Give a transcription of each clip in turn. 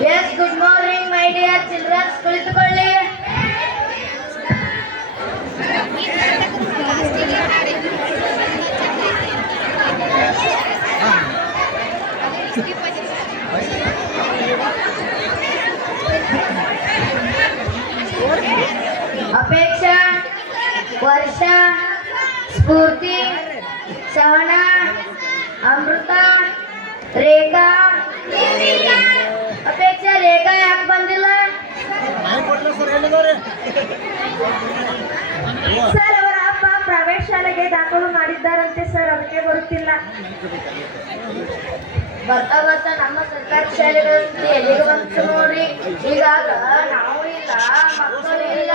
Yes, good morning, my dear children. ಕುಳಿತುಕೊಳ್ಳಿ Apeksha ವರ್ಷ ಸ್ಫೂರ್ತಿ ಸಹನ ಅಮೃತ ರೇಖಾ ಬರ್ತಾ ಬರ್ತಾ ನಮ್ಮ ಸರ್ಕಾರಿ ಶಾಲೆಗಳಲ್ಲಿ ಎಲ್ಲಿಗೆ ಬಂತು ನೋಡ್ರಿ ಈಗಾಗ ನಾವು ಇಲ್ಲ, ಮಕ್ಕಳು ಇಲ್ಲ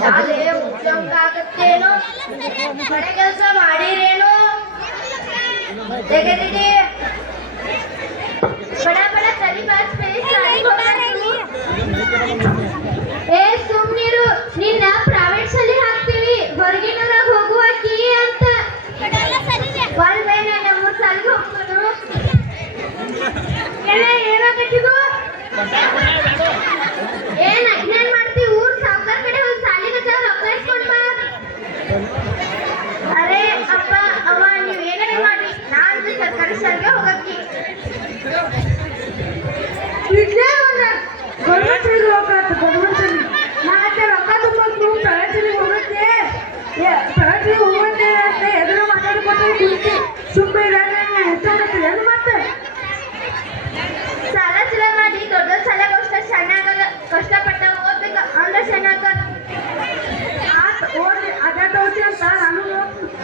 ಶಾಲೆ ಉದ್ಯೋಗ ಆಗತ್ತೇನು ಮನೆ ಕೆಲಸ ಮಾಡಿರೇನೋ? ಬಡ ಬಡ ಸರಿ ಬಾಸ್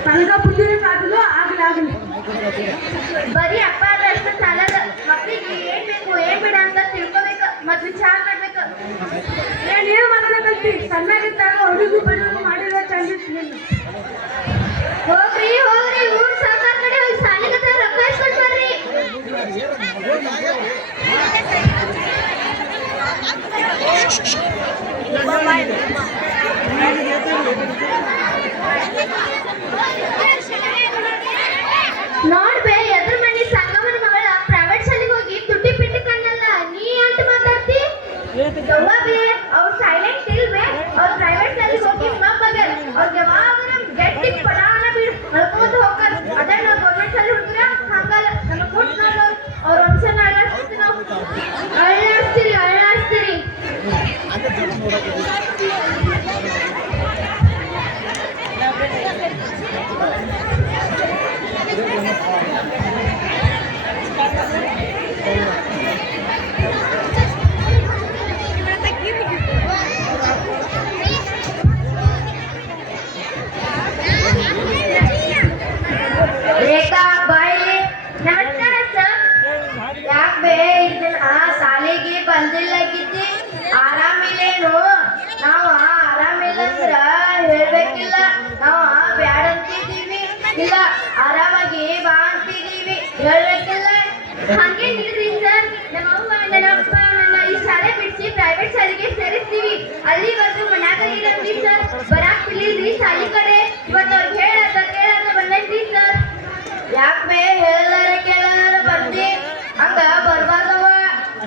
ಮಲಗ ಪುಟ್ಟಿರೋಕ್ಕಾಗಲು ಆಗಲಿ ಆಗಲಿ. ಬರೀ ಅಪ್ಪ ಆದಷ್ಟು ಸಾಲದ ಮಕ್ಕಳಿಗೆ ಏನ್ ಬೇಕು ಏನ್ ಬೇಡ ಅಂತ ತಿಳ್ಕೊಬೇಕ ಮತ್ ವಿಚಾರ ಮಾಡ್ಬೇಕ. ನಾನು ಏನು ಮಾತಾಡಕಂತಿ ಸಣ್ಣಾಗಿದ್ದಾಗ ಹುಡುಗು ಬಡವನು ಮಾಡಿರೋ ಚಂದಿಸ್ ನೀನು ಹೋಗ್ರಿ ಹೋಗ್ರಿ ಊರ್ ಸರ್ಕಾರ ಕಡೆ ಹೋಗಿ ಸಾಲಿಗತ ರೊಕ್ಕ ಇಸ್ಕೊಂಡ್ ಬರ್ರಿ. Thank you. Not bad.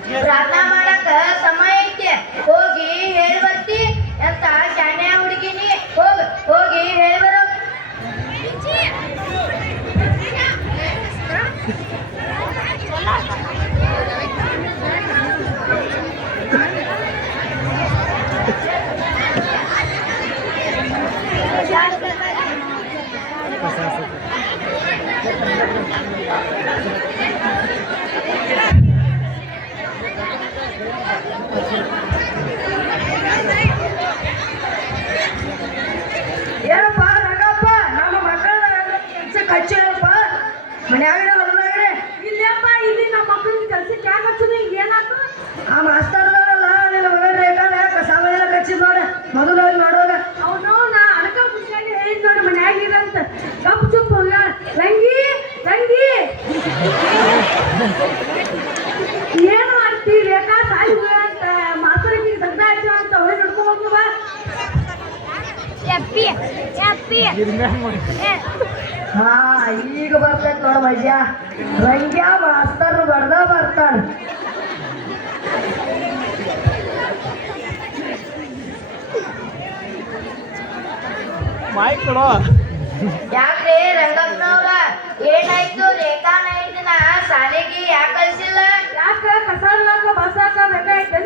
ಪ್ರಾರ್ಥನಾ ಮಾಡಕ ಸಮಯ ಐತೆ ஏப்பா ரங்கப்பா நம்ம மக்கள் கட்சி ஏப்பா மணியாக ಹಾ ಈಗ ಬರ್ತೈತೆ ನೋಡ ಮಜ್ಯ ರಂಗ್ಯಾ ಮಾಸ್ತರ್ ಬರ್ದ ಬರ್ತಾನ. ಮೈಕ್ ಕೊಡೋ. ಯಾಕ್ರಿ ರಂಗಪ್ಪನವ್ರ ಏನಾಯ್ತು? ರೇಖಾ ನಾಯ್ಕನ ಶಾಲೆಗೆ ಯಾಕೆ ಕಳ್ಸಿಲ್ಲ? ಯಾಕ ಕಸ ಬಸಾಕ ಬೇಕಾಯ್ತು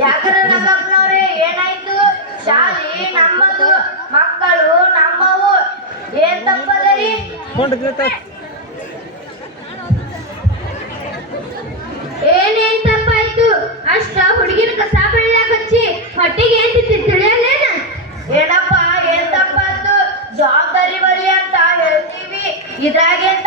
ಯಾಕ್ರ ರಂಗಪ್ಪನವ್ರೆ ಏನಾಯ್ತು? ಶಾಲಿ ನಮ್ಮದು ಮಕ್ಕಳು ನಮ್ಮವು. ಏನ್ ತಪ್ಪದರಿ? ಏನೇನ್ ತಪ್ಪಾಯ್ತು? ಅಷ್ಟ ಹುಡುಗಿನ ಕಸ ಬಳ್ಳಾಕ ಹಚ್ಚಿ ಹೊಟ್ಟಿಗೆ ಏನ್ ತಿಳಿಯಲೇನ ಏನಪ್ಪ ಏನ್ ತಪ್ಪಾಯ್ತು? ಜವಾಬ್ದಾರಿ ಬರಿ ಅಂತ ಹೇಳ್ತೀವಿ. ಇದ್ರಾಗೇನ್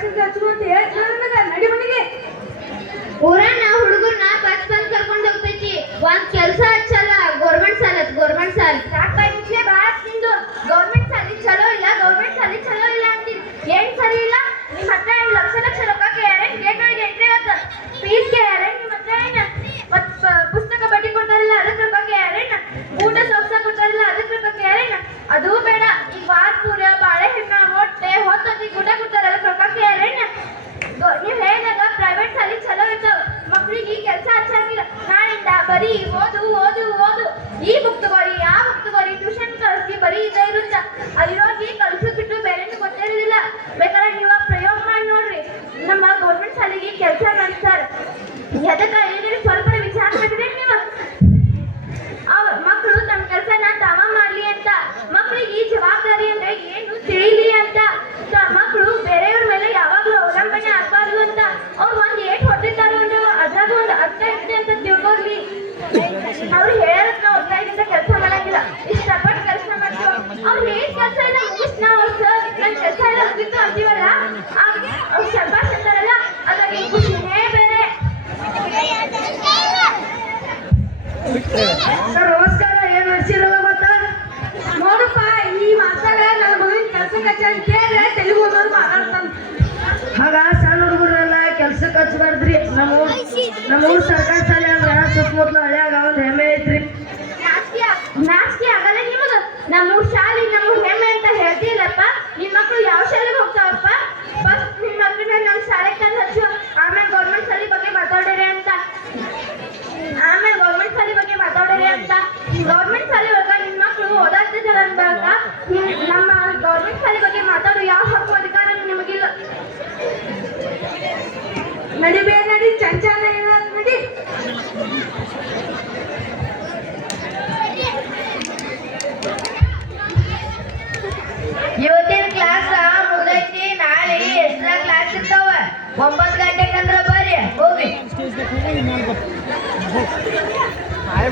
正在折叠。ಇಷ್ಟಪಟ್ಟು ಕೆಲಸ ಮಾಡ್ತೀವಿ? ಅವ್ರು ಏನ್ ಕೆಲಸ ಇಲ್ಲ ನಾವು ಸರ್ ಕೆಲಸ ಎಲ್ಲ ಮುಗಿತು ಅಂತೀವಲ್ಲ? ಹಾಗೆ ಅಂತಾರಲ್ಲ ಖುಷಿನೇ ಬೇರೆ. ನಮಸ್ಕಾರ. ನಮ್ಮ ಶಾಲೆ, ನಮ್ಮ ಹೆಮ್ಮೆ ಅಂತ ಹೇಳ್ತಿಲ್ಲಪ್ಪ ನಿಮ್ಮ ಮಕ್ಕಳು ಯಾವ ಶಾಲೆಗೆ ಹೋಗ್ತಾವಪ್ಪ? ಫಸ್ಟ್ ನಿಮ್ಮ ಮಕ್ಕಳನ್ನ ನಮ್ಮ ಶಾಲೆ ತಂದು ಹಚ್ಚು. ಆಮೇಲೆ ಗೌರ್ಮೆಂಟ್ ಶಾಲೆ ಬಗ್ಗೆ ಮಾತಾಡೋರಿ ಅಂತ. ಆಮೇಲೆ ಗೌರ್ಮೆಂಟ್ ಶಾಲೆ ಬಗ್ಗೆ ಮಾತಾಡೋರಿ ಅಂತ. ಗೌರ್ಮೆಂಟ್ ಶಾಲೆ ಒಳಗ ನಿಮ್ಮ ಮಕ್ಕಳು ಓದಾಡ್ತಿದ್ದಾರೆ ಅಂದಾಗ ನಮ್ಮ ಗೌರ್ಮೆಂಟ್ ಶಾಲೆ ಬಗ್ಗೆ ಮಾತಾಡೋ ಯಾವ ಹಕ್ಕು ಅಧಿಕಾರ ನಿಮಗಿಲ್ಲ. ನಡಿಬೇ ನಡಿ ಚಂಚಾಲಯ ಒಂಬತ್ತು ಗಂಟೆಗಂದ್ರೆ ಬರ್ರಿ ಹೋಗಿ ಆಯ